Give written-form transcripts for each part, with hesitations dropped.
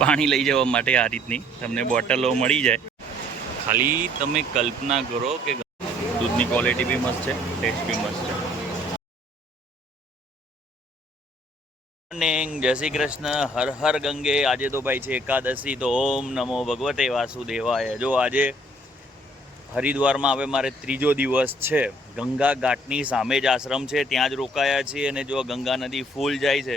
પાણી લઈ જવા માટે આ રીતની તમને બોટલો મળી જાય. ખાલી તમે કલ્પના કરો કે દૂધની ક્વોલિટી બી મસ્ત છે, ટેસ્ટ બી મસ્ત છે. મોર્નિંગ, જય શ્રી કૃષ્ણ, હર હર ગંગે. આજે તો ભાઈ છે એકાદશી, તો ઓમ નમો ભગવતે વાસુદેવાય. જો આજે હરિદ્વારમાં હવે મારે ત્રીજો દિવસ છે. ગંગા ઘાટની સામે જ આશ્રમ છે, ત્યાં જ રોકાયા છીએ. અને જો ગંગા નદી ફૂલ જાય છે.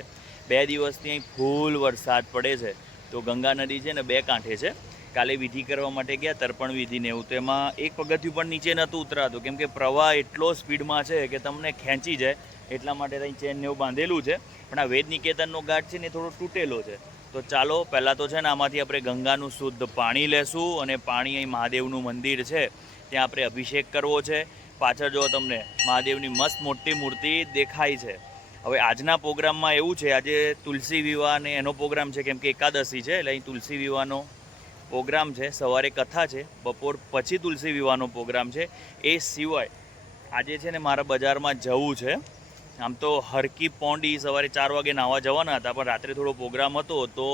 2 દિવસથી અહીં ફૂલ વરસાદ પડે છે. તો ગંગા નદી છે ને 2 કાંઠે છે. કાલે વિધિ કરવા માટે ગયા, તર્પણ વિધિને એવું, તો એમાં એક પગથિયું પણ નીચે નહોતું ઉતરાતું, કેમ કે પ્રવાહ એટલો સ્પીડમાં છે કે તમને ખેંચી જાય. એટલા માટે અહીં ચેનને એવું બાંધેલું છે. પણ આ વેદ નિકેતનનો ઘાટ છે ને થોડો તૂટેલો છે. તો ચાલો પહેલાં તો છે ને આમાંથી આપણે ગંગાનું શુદ્ધ પાણી લેશું, અને પાણી અહીં મહાદેવનું મંદિર છે ત્યાં આપણે અભિષેક કરવો છે. પાછળ જો તમને મહાદેવની મસ્ત મોટી મૂર્તિ દેખાય છે. હવે આજના પ્રોગ્રામમાં એવું છે, આજે તુલસી વિવાહ ને એનો પ્રોગ્રામ છે, કેમ કે એકાદશી છે એટલે અહીં તુલસી વિવાહનો પ્રોગ્રામ છે. સવારે કથા છે, બપોર પછી તુલસી વિવાહનો પ્રોગ્રામ છે. એ સિવાય આજે છે ને મારા બજારમાં જવું છે. આમ તો હરકી પોંડી સવારે 4 વાગે નાહવા જવાના હતા, પણ રાત્રે થોડો પ્રોગ્રામ હતો તો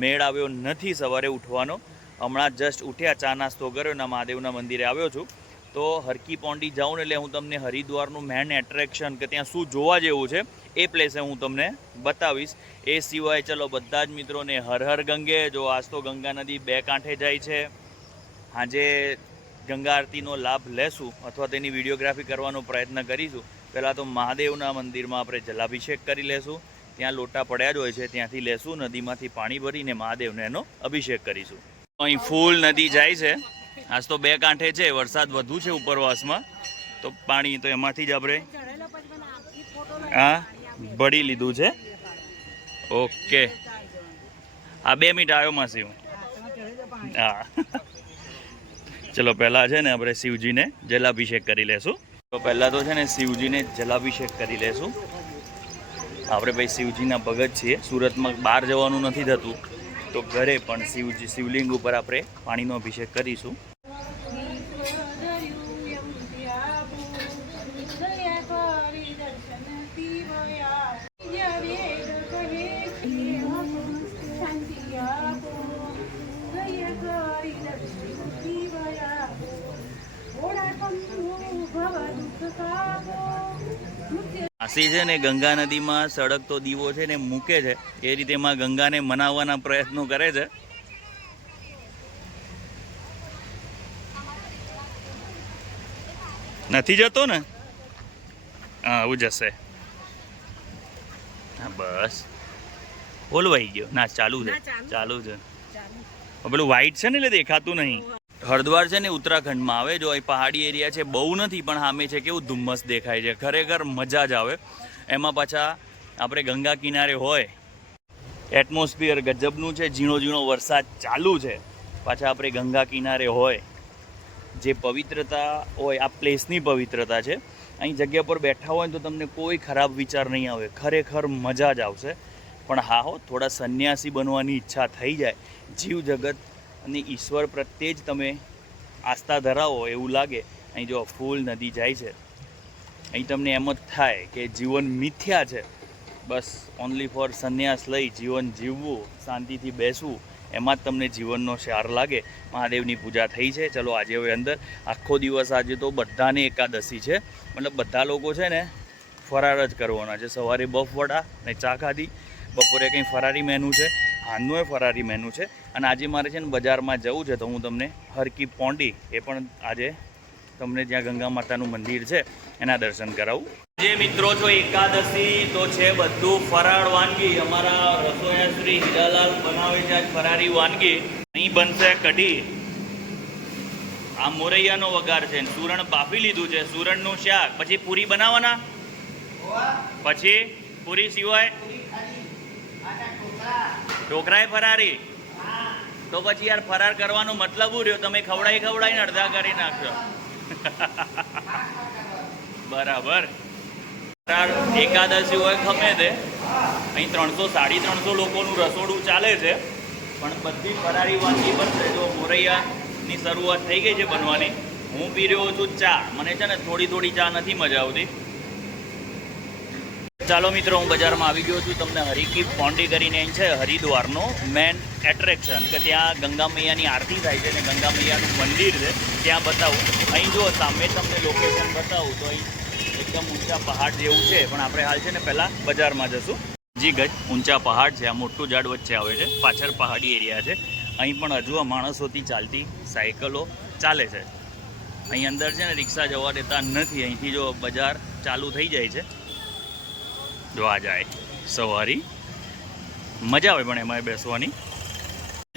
મેળ આવ્યો નથી સવારે ઉઠવાનો. હમણાં જસ્ટ ઉઠ્યા, ચા નાસ્તો કર્યો ને મહાદેવના મંદિરે આવ્યો છું. તો હરકી પોંડી જાઉં ને એટલે હું તમને હરિદ્વારનું મેન એટ્રેક્શન કે ત્યાં શું જોવા જેવું છે એ પ્લેસે હું તમને બતાવીશ. એ સિવાય ચલો બધા જ મિત્રોને હર હર ગંગે. જો આજ તો ગંગા નદી 2 કાંઠે જાય છે. આજે ગંગા આરતીનો લાભ લેશું અથવા તેની વિડીયોગ્રાફી કરવાનો પ્રયત્ન કરીશું. પહેલાં તો મહાદેવના મંદિરમાં આપણે જલાભિષેક કરી લેશું. ત્યાં લોટા પડ્યા જ હોય છે, ત્યાંથી લેશું. નદીમાંથી પાણી ભરીને મહાદેવને એનો અભિષેક કરીશું. અહીં ફૂલ નદી જાય છે. આજ તો 2 કાંઠે છે, વરસાદ વધુ છે ઉપરવાસમાં, તો પાણી તો એમાંથી જ આપણે ભરી લીધું છે. ઓકે, આ 2 મિનિટ આવ્યો માસી હું. હા ચલો પહેલાં છે ને આપણે શિવજીને જલાભિષેક કરી લેશું. તો પહેલાં તો છે ને શિવજીને જલાભિષેક કરી લેશું. આપણે ભાઈ શિવજીના ભગત છીએ. સુરતમાં બહાર જવાનું નથી થતું, તો ઘરે પણ શિવલિંગ ઉપર આપણે પાણીનો અભિષેક કરીશું. આસી છે ને ગંગા નદીમાં સળગતો દીવો છે ને મૂકે છે, એ રીતે એમાં ગંગાને મનાવવાના પ્રયત્નો કરે છે. નથી જતો ને? હા, આવું જશે. હા બસ, ઓલવાઈ ગયો. ના ચાલુ છે, ચાલુ છે. પેલું વ્હાઈટ છે ને એટલે દેખાતું નહીં. હરિદ્વાર છે ને ઉત્તરાખંડમાં આવે. જો અહીં પહાડી એરિયા છે, બહુ નથી પણ સામે છે કેવું ધુમ્મસ દેખાય છે. ખરેખર મજા જ આવે. એમાં પાછા આપણે ગંગા કિનારે હોય, એટમોસ્ફિયર ગજબનું છે. ઝીણો ઝીણો વરસાદ ચાલુ છે, પાછા આપણે ગંગા કિનારે હોય. જે પવિત્રતા હોય, આ પ્લેસની પવિત્રતા છે. અહીં જગ્યા પર બેઠા હોય તો તમને કોઈ ખરાબ વિચાર નહીં આવે. ખરેખર મજા જ આવશે. પણ હા હો, થોડા સંન્યાસી બનવાની ઈચ્છા થઈ જાય. જીવ જગત અને ઈશ્વર પ્રત્યે જ તમે આસ્થા ધરાવો એવું લાગે. અહીં જો ફૂલ નદી જાય છે, અહીં તમને એમ જ થાય કે જીવન મિથ્યા છે. બસ ઓનલી ફોર સંન્યાસ લઈ જીવન જીવવું, શાંતિથી બેસવું, એમાં જ તમને જીવનનો સાર લાગે. મહાદેવની પૂજા થઈ છે. ચલો આજે હવે અંદર આખો દિવસ, આજે તો બધાને એકાદશી છે, મતલબ બધા લોકો છે ને ફરાર જ કરવાના છે. સવારે બફ વડા ને ચા ખાધી, બપોરે કંઈ ફરારી મેનુ છે, હાનનું એ ફરારી મેનુ છે. અને આજે મારે છે ને બજારમાં જવું છે, તો હું તમને હરકી પોંડી, એ પણ આજે તમને જ્યાં ગંગા માતાનું મંદિર છે એના દર્શન કરાવું. જે મિત્રો છો એકાદશી તો છે બધું ફરાળ વાનગી. અમારા રસોઈયા શ્રી હીરાલાલ બનાવે છે આજ ફરારી વાનગી. અહીં બનશે કઢી, આ મોરૈયાનો વઘાર છે, સુરણ બાફી લીધું છે, સુરણનું શાક, પછી પૂરી બનાવવાના, પછી પૂરી સિવાય ઢોકળાય ફરારી. તો પછી યાર ફરાર કરવાનો મતલબ શું રહ્યો? તમે ખવડાવીને અડધા કરી નાખશો. બરાબર. ફરાર એકાદશી હોય ગમે તે, અહીં 300-350 લોકોનું રસોડું ચાલે છે, પણ બધી ફરારી વાનગી બનશે. જો મોરૈયાની શરૂઆત થઈ ગઈ છે બનવાની. હું પી રહ્યો છું ચા. મને છે ને થોડી ચા નથી મજા આવતી. ચાલો મિત્રો, હું બજારમાં આવી ગયો છું. તમને હરિકી પોંડી કરીને અહીં છે હરિદ્વારનો મેન એટ્રેક્શન, કે ત્યાં ગંગા મૈયાની આરતી થાય છે અને ગંગા મૈયાનું મંદિર છે ત્યાં બતાવું. અહીં જો સામે તમને લોકેશન બતાવું તો અહીં એકદમ ઊંચા પહાડ જેવું છે, પણ આપણે હાલ છે ને પહેલાં બજારમાં જશું. જી ગજ ઊંચા પહાડ છે, આ મોટું ઝાડ વચ્ચે આવે છે, પાછળ પહાડી એરિયા છે. અહીં પણ હજુ આ માણસોથી ચાલતી સાયકલો ચાલે છે. અહીં અંદર છે ને રિક્ષા જવા દેતા નથી. અહીંથી જો બજાર ચાલુ થઈ જાય છે, જો આ જાય સવારી મજા આવે પણ એમાં બેસવાની.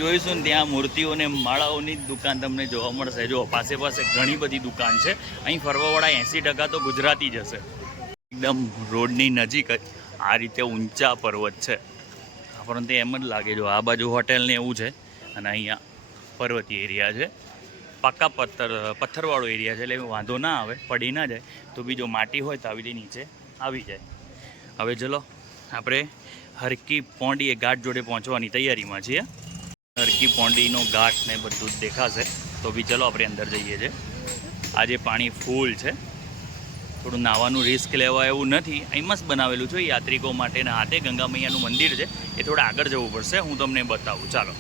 જોઈશું ને ત્યાં મૂર્તિઓને માળાઓની દુકાન તમને જોવા મળશે. જો પાસે પાસે ઘણી બધી દુકાન છે. અહીં ફરવાવાળા 80% તો ગુજરાતી જ હશે. એકદમ રોડની નજીક જ આ રીતે ઊંચા પર્વત છે, પરંતુ એમ જ લાગે. જો આ બાજુ હોટેલને એવું છે અને અહીંયા પર્વતીય એરિયા છે, પાકા પથ્થરવાળો એરિયા છે, એટલે વાંધો ના આવે, પડી ના જાય. તો બી જો માટી હોય તો આવી રીતે નીચે આવી જાય. હવે ચલો આપણે હરકી પોંડી એ ઘાટ જોડે પહોંચવાની તૈયારીમાં છીએ. હરકી પોંડીનો ઘાટ ને બધું જ દેખાશે. તો બી ચલો આપણે અંદર જઈએ છીએ. આજે પાણી ફૂલ છે, થોડું નાવાનું રિસ્ક લેવા એવું નથી. અહીં મસ્ત બનાવેલું છે યાત્રિકો માટેના હાથે. ગંગા મૈયાનું મંદિર છે, એ થોડા આગળ જવું પડશે, હું તમને બતાવું. ચાલો,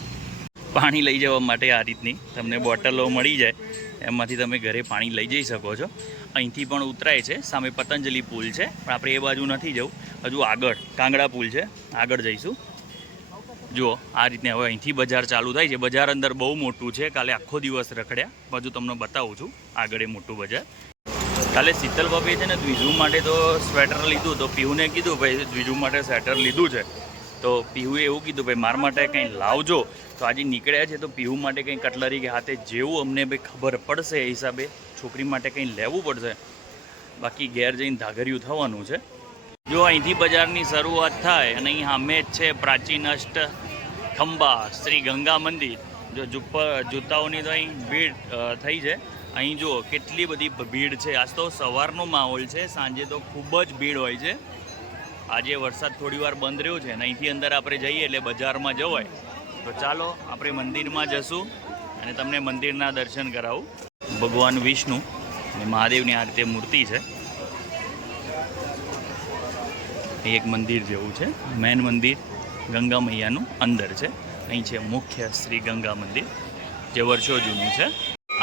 પાણી લઈ જવા માટે આ રીતની તમને બોટલો મળી જાય, એમાંથી તમે ઘરે પાણી લઈ જઈ શકો છો. અહીંથી પણ ઉતરાય છે. સામે પતંજલિ પુલ છે, પણ આપણે એ બાજુ નથી જવું, હજુ આગળ કાંગડા પુલ છે, આગળ જઈશું. જુઓ આ રીતને હવે અહીંથી બજાર ચાલુ થાય છે. બજાર અંદર બહુ મોટું છે, કાલે આખો દિવસ રખડ્યા. બાજુ તમને બતાવું છું આગળ એ મોટું બજાર. કાલે શીતલ ભાભીએ છે ને દ્વિજુ માટે તો સ્વેટર લીધું, તો પીહુને કીધું ભાઈ દ્વિજુ માટે સ્વેટર લીધું છે, તો પીહુએ એવું કીધું ભાઈ મારા માટે કંઈ લાવજો. તો આજે નીકળ્યા છે, તો પીહુ માટે કંઈ કટલરી કે હાથે જેવું અમને ભાઈ ખબર પડશે એ હિસાબે છોકરી માટે કંઈ લેવું પડશે. બાકી ઘેર જઈને ધાગરિયું થવાનું છે. જો અહીંથી બજારની શરૂઆત થાય અને અહીં સામે જ છે પ્રાચીન અષ્ટ ખંભા શ્રી ગંગા મંદિર. જો જૂતાઓની તો અહીં ભીડ થઈ છે. અહીં જુઓ કેટલી બધી ભીડ છે. આજ તો સવારનો માહોલ છે, સાંજે તો ખૂબ જ ભીડ હોય છે. આજે વરસાદ થોડી વાર બંધ રહ્યો છે અને અહીંથી અંદર આપણે જઈએ એટલે બજારમાં જવાય. તો ચાલો આપણે મંદિરમાં જશું અને તમને મંદિરના દર્શન કરાવું. ભગવાન વિષ્ણુ અને મહાદેવની આ રીતે મૂર્તિ છે. એક મંદિર જેવું છે, મેન મંદિર ગંગા મૈયાનું અંદર છે. અહીં છે મુખ્ય શ્રી ગંગા મંદિર, જે વર્ષો જૂનું છે.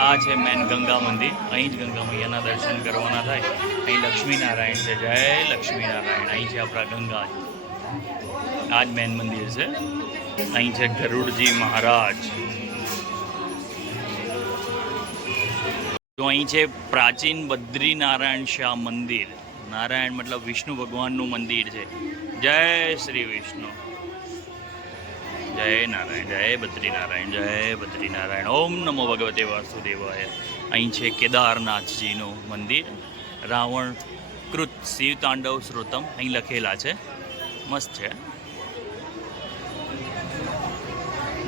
આ છે મેન ગંગા મંદિર. અહીં જ ગંગા મૈયાના દર્શન કરવાના થાય. અહીં લક્ષ્મીનારાયણ છે, જય લક્ષ્મીનારાયણ. અહીં છે આપણા ગંગાજી, આ જ મેન મંદિર છે. અહીં છે ગરુડજી મહારાજ. તો અહીં છે પ્રાચીન બદ્રીનારાયણ શાહ મંદિર. નારાયણ મતલબ વિષ્ણુ ભગવાનનું મંદિર છે. જય શ્રી વિષ્ણુ, જય નારાયણ, જય બદ્રીનારાયણ, જય બદ્રીનારાયણ. ઓમ નમો ભગવતે વાસુદેવાય. અહીં છે કેદારનાથજીનું મંદિર. રાવણ કૃત શિવ તાંડવ શ્રોતમ અહીં લખેલા છે, મસ્ત છે.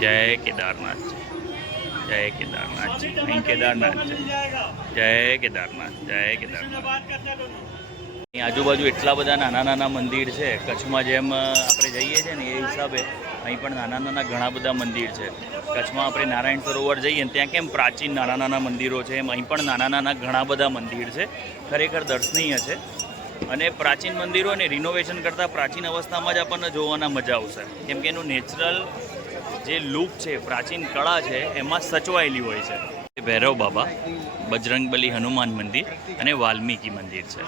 જય કેદારનાથ, જય કેદારનાથ. અહીં કેદારનાથ છે, જય કેદારનાથ, જય કેદારનાથ. આજુબાજુ એટલા બધા નાના નાના મંદિર છે. કચ્છમાં જેમ આપણે જઈએ છીએ ને એ હિસાબે અહીં પણ નાના નાના ઘણા બધા મંદિર છે. કચ્છમાં આપણે નારાયણ સરોવર જઈએ ને ત્યાં કેમ પ્રાચીન નાના નાના મંદિરો છે, એમ અહીં પણ નાના નાના ઘણા બધા મંદિર છે. ખરેખર દર્શનીય છે. અને પ્રાચીન મંદિરોને રિનોવેશન કરતાં પ્રાચીન અવસ્થામાં જ આપણને જોવાના મજા આવશે, કેમ કે એનું નેચરલ જે લુક છે, પ્રાચીન કળા છે, એમાં સચવાયેલી હોય છે. ભૈરવ બાબા, બજરંગબલી હનુમાન મંદિર અને વાલ્મીકી મંદિર છે.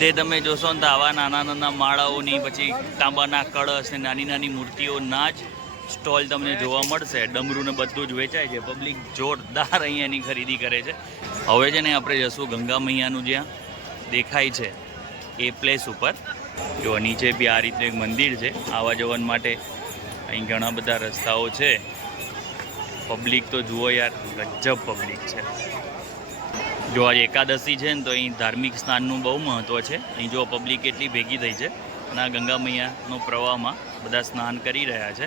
તે તમે જોશો ને તો આવા નાના નાના માળાઓની, પછી તાંબાના કળશ ને નાની નાની મૂર્તિઓના જ સ્ટોલ તમને જોવા મળશે. ડમરૂને બધું જ વેચાય છે. પબ્લિક જોરદાર અહીંયાની ખરીદી કરે છે. હવે છે ને આપણે જશું ગંગા મૈયાનું જ્યાં દેખાય છે એ પ્લેસ ઉપર. જો નીચે બી આ રીતનું એક મંદિર છે આવવા જવા માટે. અહીં ઘણા બધા રસ્તાઓ છે. પબ્લિક તો જુઓ યાર, ગજબ પબ્લિક છે. જો આજે એકાદશી છે ને તો અહીં ધાર્મિક સ્નાનનું બહુ મહત્ત્વ છે. અહીં જો પબ્લિક એટલી ભેગી થઈ છે અને આ ગંગા મૈયાનો પ્રવાહમાં બધા સ્નાન કરી રહ્યા છે.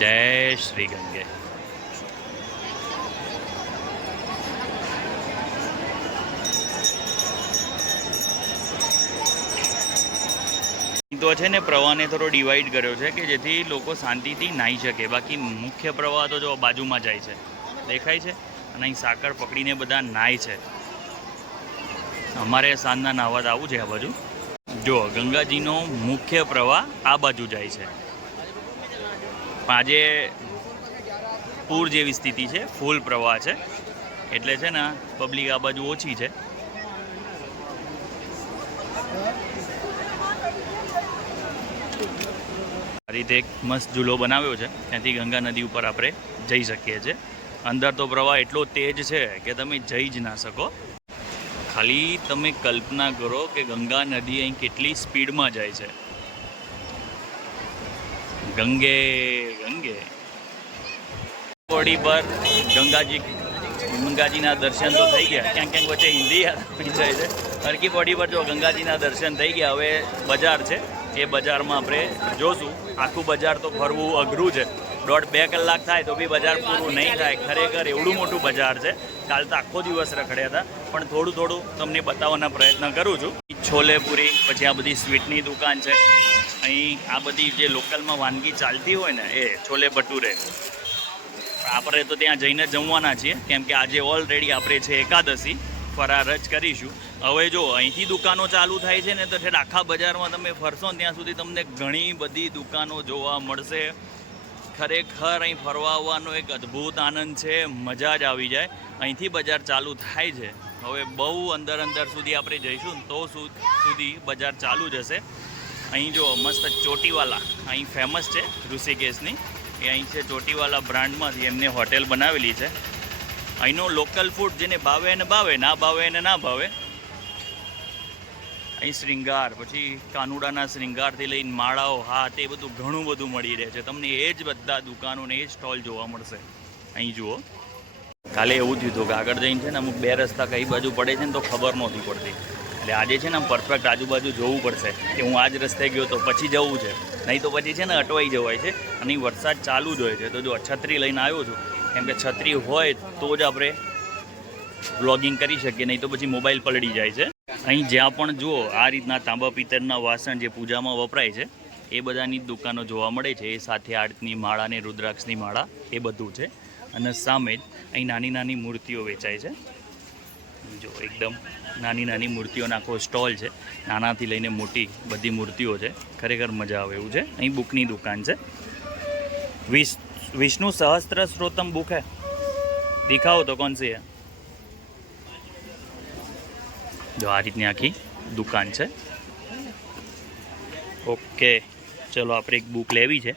જય શ્રી ગંગે. તો છે ને પ્રવાહને થોડો ડિવાઈડ કર્યો છે કે જેથી લોકો શાંતિથી નાહી શકે. બાકી મુખ્ય પ્રવાહ તો જો બાજુમાં જાય છે, દેખાય છે. અને અહીં સાકર પકડીને બધા નાય છે. અમારે સાંજના નાહવા આવું છે આ બાજુ. જો ગંગાજીનો મુખ્ય પ્રવાહ આ બાજુ જાય છે. આજે પૂર જેવી સ્થિતિ છે, ફૂલ પ્રવાહ છે, એટલે છે ને પબ્લિક આ બાજુ ઓછી છે. આ રીતે એક મસ્ત ઝૂલો બનાવ્યો છે, ત્યાંથી ગંગા નદી ઉપર આપણે જઈ શકીએ છીએ. અંદર તો પ્રવાહ એટલો તેજ છે કે તમે જઈ જ ના શકો. ખાલી તમે કલ્પના કરો કે ગંગા નદી અહીં કેટલી સ્પીડમાં જાય છે. ગંગે ગંગે બોડી પર ગંગાજીના દર્શન તો થઈ ગયા. ક્યાંક ક્યાંક વચ્ચે હિન્દી આવી જાય છે. હરકી બોડી પર જો ગંગાજીના દર્શન થઈ ગયા. હવે બજાર છે, એ બજારમાં આપણે જોશું. આખું બજાર તો ફરવું અઘરું છે. 1.5-2 કલાક થાય તો બી બજાર પૂરું નહીં થાય. ખરેખર એવડું મોટું બજાર છે. કાલ તો આખો દિવસ રખડ્યા હતા, પણ થોડું થોડું તમને બતાવવાના પ્રયત્ન કરું છું. છોલે પૂરી, પછી આ બધી સ્વીટની દુકાન છે. અહીં આ બધી જે લોકલમાં વાનગી ચાલતી હોય ને, એ છોલે ભટુરે. આપણે તો ત્યાં જઈને જમવાના છીએ, કેમ કે આજે ઓલરેડી આપણે છે એકાદશી, ફરાર જ કરીશું. હવે જો અહીંથી દુકાનો ચાલુ થાય છે ને, તો ઠેર આખા બજારમાં તમે ફરશો ને ત્યાં સુધી તમને ઘણી બધી દુકાનો જોવા મળશે. ખરેખર અહીં ફરવા આવવાનો એક અદ્ભુત આનંદ છે, મજા જ આવી જાય. અહીંથી બજાર ચાલુ થાય છે. હવે બહુ અંદર સુધી આપણે જઈશું તો સુધી બજાર ચાલુ જ હશે. અહીં જો મસ્ત ચોટીવાલા અહીં ફેમસ છે ઋષિકેશની. એ અહીં છે ચોટીવાલા બ્રાન્ડમાંથી એમને હોટેલ બનાવેલી છે. અહીંનો લોકલ ફૂડ જેને ભાવે એને ભાવે, ના ભાવે એને ના ભાવે. અહીં શ્રીંગાર, પછી કાનુડાના શ્રીંગારથી લઈને માળાઓ, હાથ, એ બધું ઘણું બધું મળી રહે છે તમને. એ જ બધા દુકાનોને એ જ સ્ટોલ જોવા મળશે. અહીં જુઓ, કાલે એવું થયું હતું કે આગળ જઈને છે ને અમુક બે રસ્તા કઈ બાજુ પડે છે ને તો ખબર નહોતી પડતી. એટલે આજે છે ને આમ પરફેક્ટ આજુબાજુ જોવું પડશે કે હું આ જ રસ્તે ગયો તો પછી જવું છે, નહીં તો પછી છે ને અટવાઈ જવાય છે. અને વરસાદ ચાલુ જ હોય છે, તો જો છત્રી લઈને આવ્યો છું, કેમ કે છત્રી હોય તો જ આપણે વ્લોગિંગ કરી શકીએ, નહીં તો પછી મોબાઈલ પલળી જાય છે. અહીં જ્યાં પણ જુઓ આ રીતના તાંબા પિત્તળના વાસણ જે પૂજામાં વપરાય છે એ બધાની જ દુકાનો જોવા મળે છે. એ સાથે આરતની માળા ને રુદ્રાક્ષની માળા એ બધું છે. અને સામે જ અહીં નાની નાની મૂર્તિઓ વેચાય છે. જો એકદમ નાની નાની મૂર્તિઓનો આખો સ્ટોલ છે. નાનાથી લઈને મોટી બધી મૂર્તિઓ છે. ખરેખર મજા આવે એવું છે. અહીં બુકની દુકાન છે. વિષ્ણુ સહસ્ત્ર સ્ત્રોતમ બુક હે, દિખાવો તો કોણ સી હે. જો આ રીતની આખી દુકાન છે. ઓકે, ચલો આપણે એક બુક લેવી છે.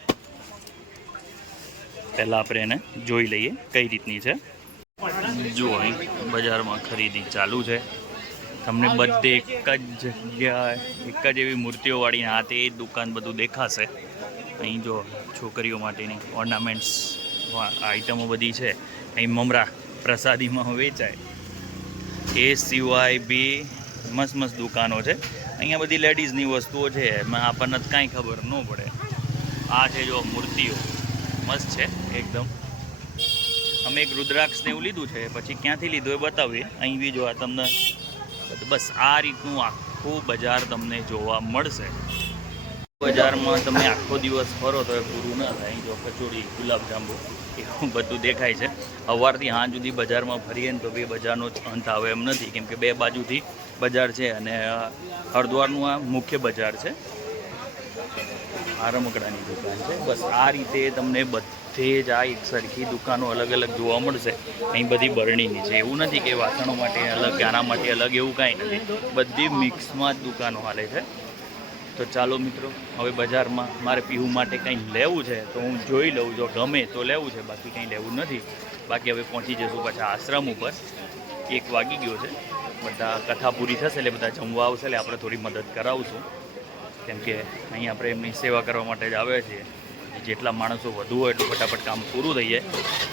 પહેલાં આપણે એને જોઈ લઈએ કઈ રીતની છે. જુઓ અહીં બજારમાં ખરીદી ચાલુ છે. તમને બધે એક જ જગ્યાએ એક જ એવી મૂર્તિઓવાળી હાથે એ દુકાન બધું દેખાશે. અહીં જો છોકરીઓ માટેની ઓર્નામેન્ટ્સ આઇટમો બધી છે. અહીં મમરા પ્રસાદીમાં વેચાય. એ સિવાય બી મસ્ત દુકાનો છે. અહીંયા બધી લેડીઝની વસ્તુઓ છે, એમાં આપણને કાંઈ ખબર ન પડે. આ છે જો મૂર્તિઓ મસ્ત છે એકદમ. અમે એક રુદ્રાક્ષને એવું લીધું છે, પછી ક્યાંથી લીધું એ બતાવીએ. અહીં બી જો આ તમને બસ આ રીતનું આખું બજાર તમને જોવા મળશે. બજારમાં તમે આખો દિવસ ફરો તો એ પૂરું ના થાય. અહીં જો કચોરી, ગુલાબજાંબુ એવું બધું દેખાય છે. સવારથી સાંજ સુધી બજારમાં ફરીએ ને તો બે બજારનો અંત આવે એમ નથી, કેમ કે બે બાજુથી બજાર છે. અને હરિદ્વારનું આ મુખ્ય બજાર છે. આ રમકડાની દુકાન છે. બસ આ રીતે તમને બધે જ આ એક સરખી દુકાનો અલગ અલગ જોવા મળશે. અહીં બધી બરણીની છે. એવું નથી કે વાસણો માટે અલગ, આના માટે અલગ, એવું કાંઈ નથી. બધી મિક્સમાં જ દુકાનો હાલે છે. તો ચાલો મિત્રો, હવે બજારમાં મારે પીવું માટે કંઈ લેવું છે તો હું જોઈ લઉં. જો ગમે તો લેવું છે, બાકી કંઈ લેવું નથી. બાકી હવે પહોંચી જશું પાછા આશ્રમ ઉપર. 1 વાગી ગયો છે. બધા કથા પૂરી થશે એટલે બધા જમવા આવશે, એટલે આપણે થોડી મદદ કરાવશું. કેમ કે અહીં આપણે એમની સેવા કરવા માટે જ આવ્યા છીએ. જેટલા માણસો વધુ હોય એટલું ફટાફટ કામ પૂરું થઈ જાય.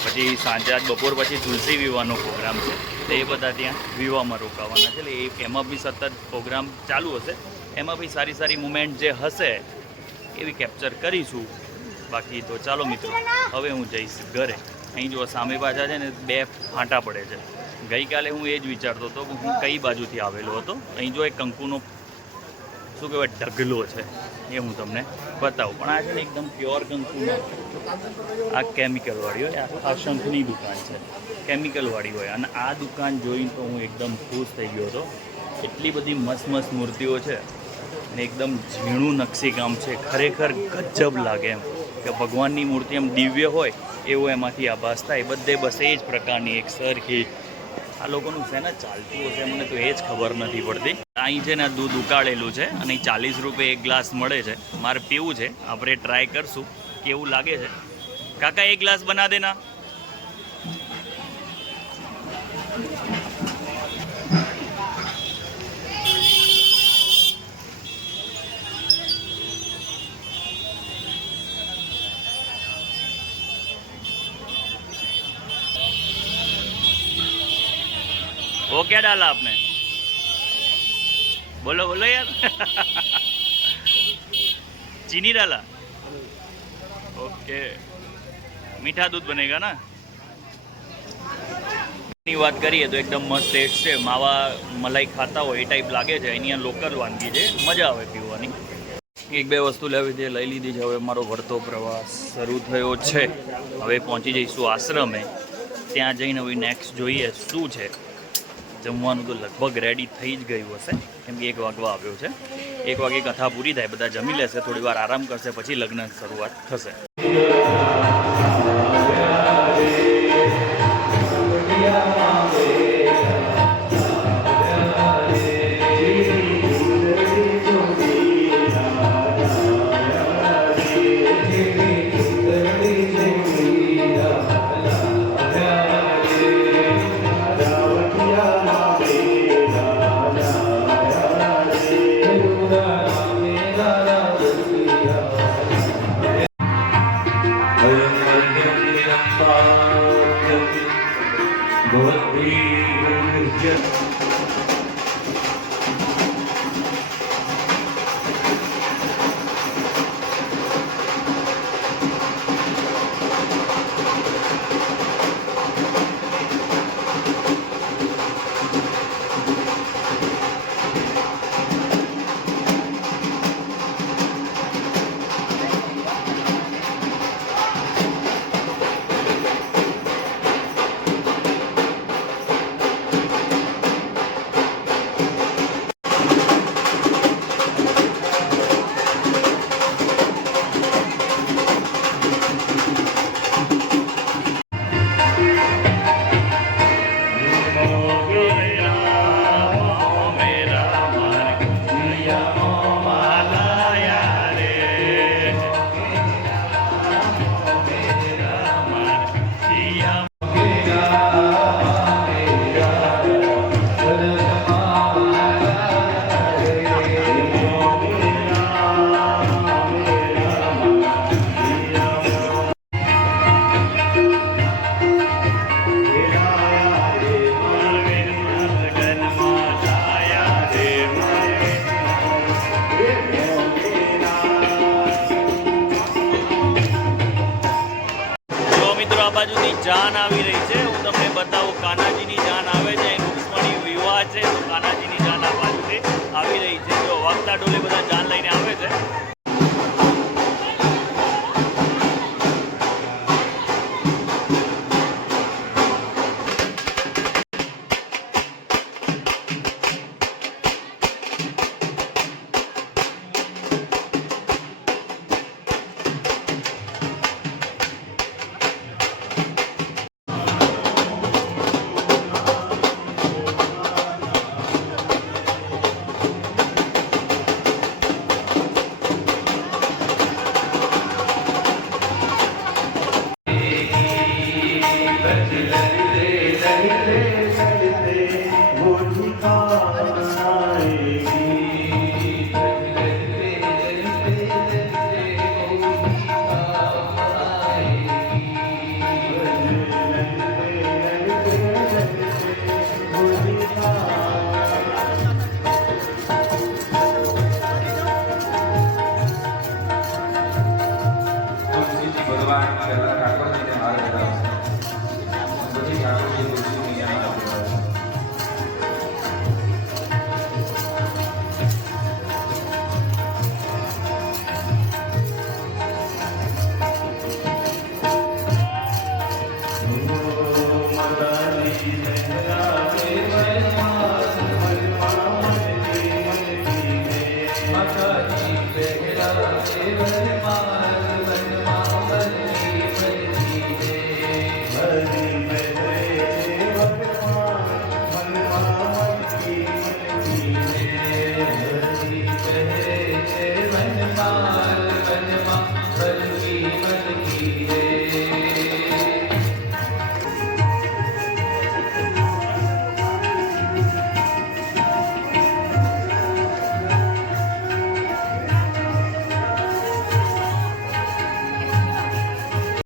પછી સાંજે આજ બપોર પછી તુલસી વિવાહનો પ્રોગ્રામ છે, તો એ બધા ત્યાં વિવાહમાં રોકાવાના છે. એટલે એમાં બી સતત પ્રોગ્રામ ચાલુ હશે. એમાં બી સારી મુમેન્ટ જે હશે એવી કેપ્ચર કરીશું. બાકી તો ચાલો મિત્રો, હવે હું જઈશ ઘરે. અહીં જો સામે પાછા છે ને 2 ફાંટા પડે છે. ગઈકાલે હું એ જ વિચારતો હતો કે હું કઈ બાજુથી આવેલો હતો. અહીં જો એક કંકુનો શું કહેવાય ઢગલો છે, એ હું તમને બતાવું. પણ આ છે ને એકદમ પ્યોર કંકુનો, આ કેમિકલવાળી હોય. આ શંખની દુકાન છે, કેમિકલવાળી હોય. અને આ દુકાન જોઈને તો હું એકદમ ખુશ થઈ ગયો હતો. એટલી બધી મસ્ત મસ્ત મૂર્તિઓ છે અને એકદમ ઝીણું નકશીકામ છે. ખરેખર ગજબ લાગે એમ કે ભગવાનની મૂર્તિ એમ દિવ્ય હોય એવું એમાંથી આભાસ થાય. બધે બસ એ જ પ્રકારની એક સરખી. આ લોકોનું છે ને ચાલતું હશે મને તો એ જ ખબર નથી પડતી. અહીં છે ને દૂધ ઉકાળેલું છે અને 40 રૂપિયા એક ગ્લાસ મળે છે. મારે પીવું છે, આપણે ટ્રાય કરશું કેવું લાગે છે. કાકા એક ગ્લાસ બના દેના. वो क्या डाला आपने? बोलो बोलो यार. चीनी डाला? ओके. मीठा दूध बनेगा ना? ની વાત કરીએ તો એકદમ મસ્ત ટેસ્ટ છે. માવા મલાઈ ખાતા હોય એ ટાઈપ લાગે છે. અહીંયા લોકલ વાનગી છે, મજા આવે પીવાની. એક બે વસ્તુ લેવી છે, લઈ લીધી છે. હવે મારો વળતો પ્રવાસ શરૂ થયો છે. હવે પહોંચી જઈશું આશ્રમે. ત્યાં જઈને હવે નેક્સ્ટ જોઈએ શું છે. જમવાનું તો લગભગ રેડી થઈ જ ગયું હશે કેમ કે 1 વાગવા આવ્યો છે. 1 વાગે કથા પૂરી થાય, બધા જમી લેશે, થોડી વાર આરામ કરશે, પછી લગ્ન શરૂઆત થશે. જાન